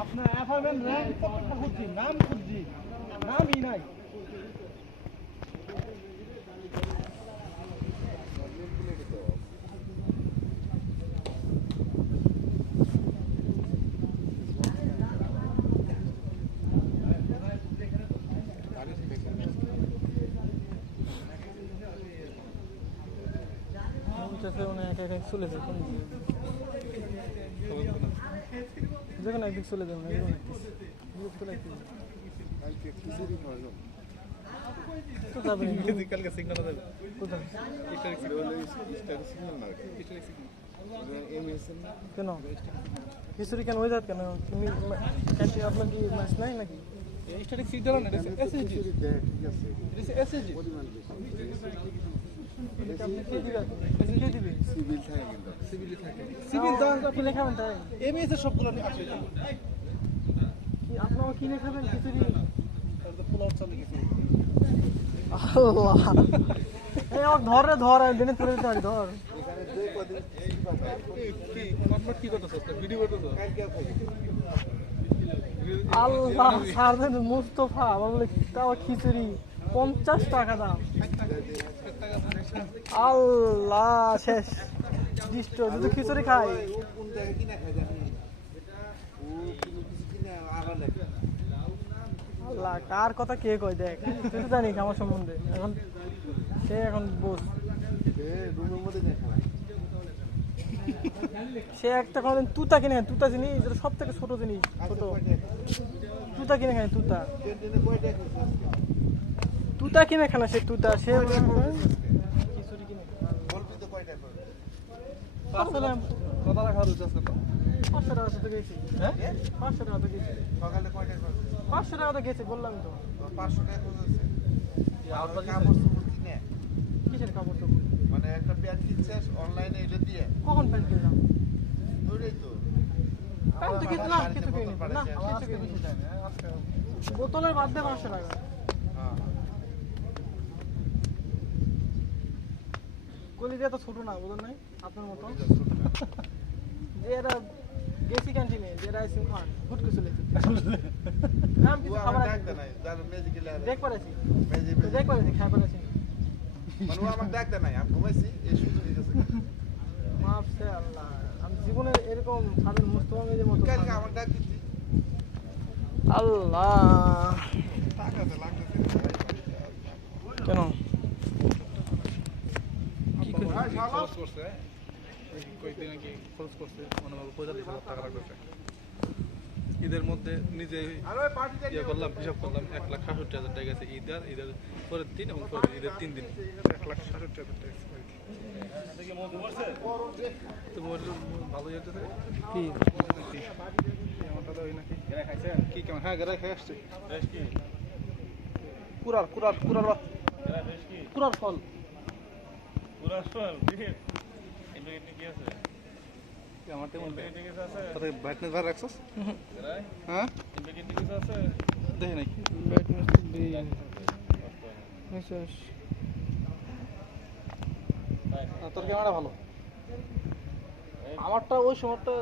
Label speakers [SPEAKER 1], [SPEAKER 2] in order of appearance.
[SPEAKER 1] আপনার apartment rank নাম খুঁজছি। নামই নাই। চলে যায় যেখানে একদিক চলে যাবে না যেখানে চলে তো যাবে। কোথায়?
[SPEAKER 2] স্টারিক
[SPEAKER 1] কেন? হিস্টোরি কেন? হয়ে যাত কেন? তুমি ক্যান্টিন আপনার কি ম্যাচ নাই নাকি?
[SPEAKER 2] না? এটা এসএসজি এটা এসএসজি সিভিল থাকে
[SPEAKER 1] লেখাবেন তাই
[SPEAKER 2] এমএস এর সবগুলো আছে
[SPEAKER 1] আপনারা কি লেখাবেন খিচুড়ি
[SPEAKER 2] ফুল আউট চালু গেছে
[SPEAKER 1] আল্লাহ। এই আমার ধর রে ধর দিনে তুলে দিতে পারি ধর।
[SPEAKER 2] কি করতেছ? ভিডিও করতেছ?
[SPEAKER 1] আল্লাহ সারদেন মুস্তফা বলে তাও খিচুড়ি, পঞ্চাশ টাকা দাম। আল্লাহ, শেষ। দৃষ্ট যদি খিচুড়ি খাই। আল্লাহ, কার কথা কে কয়? দেখ, তুই তো জানিস আমার সম্বন্ধে। এখন সে এখন বস। সে একটা কোনদিন তুতা কিনে খায় তুতা জিনিস যেটা সব থেকে ছোট জিনিস ছোট। তুতা কিনে খায় তুতা। তুতা কিনে খানা সে তুতা সে পাঁচশো টাকা।
[SPEAKER 2] তো
[SPEAKER 1] পাঁচশো টাকা তো গেছি।
[SPEAKER 2] হ্যাঁ?
[SPEAKER 1] পাঁচশো টাকা তো গেছি। পাঁচশো টাকা তো গেছে বললাম তো।
[SPEAKER 3] পাঁচশো টাকা
[SPEAKER 1] কিসের কাপড়
[SPEAKER 3] প্যান্ট কিনছিস অনলাইনে এটা দিয়ে?
[SPEAKER 1] কখন প্যান্ট কিনলাম
[SPEAKER 3] ওইটাই তো।
[SPEAKER 1] প্যান্ট তো কিনতে না কিছু কিনি না। কিছু কিনি
[SPEAKER 2] বেশি যায় না। আজকে
[SPEAKER 1] বোতলের বাদ দিয়ে পাঁচশো টাকা
[SPEAKER 3] হ্যাঁ।
[SPEAKER 1] কলি দিয়ে তো ছোট না বুঝলেন নাই? আপনার মতো। যে এরা গেছি ক্যান্টিনে যে এরা আইসিং খান হুট করে চলে নাম কিছু খাবার
[SPEAKER 3] মেজিকেলে
[SPEAKER 1] দেখ পারেছি দেখ পারেছি খাই পারেছি
[SPEAKER 3] মানে ও আমাকে ডাকতে নাই আমি ঘুমাইছি এই সুযোগ গেছে।
[SPEAKER 1] মাফ সে আল্লাহ আমি জীবনে এরকম স্বাদের মুস্তফা মেজের মতো
[SPEAKER 3] কালকে
[SPEAKER 1] স্বাদ-
[SPEAKER 3] ডাক দিচ্ছি।
[SPEAKER 1] আল্লাহ। কেন?
[SPEAKER 2] খরচ করছে কয়েকদিন আগে খরচ করছে? মনে হয় পঁয়তাল্লিশ হাজার টাকা লাগতেছে। ঈদের মধ্যে নিজে ইয়ে করলাম হিসাব করলাম এক লাখ সাতষট্টি হাজার টাকা গেছে ঈদ আর ঈদের পরের দিন এবং পরের ঈদের তিন দিন। এক লাখ সাতষট্টি হাজার টাকা ভালো যেতেছে
[SPEAKER 1] কি?
[SPEAKER 2] কি কেমন? হ্যাঁ গেরাই খেয়ে আসছে। কুরার কুরার কুরার বাত
[SPEAKER 1] পুরার ফল।
[SPEAKER 2] আমার তেমন তোদের ব্যাটনেস ভার রাখছস? হ্যাঁ? দেখি নাকি। ব্যাটনেস আচ্ছা, আচ্ছা।
[SPEAKER 1] হ্যাঁ, তোর ক্যামেরা ভালো। আমারটা ওই সময়টা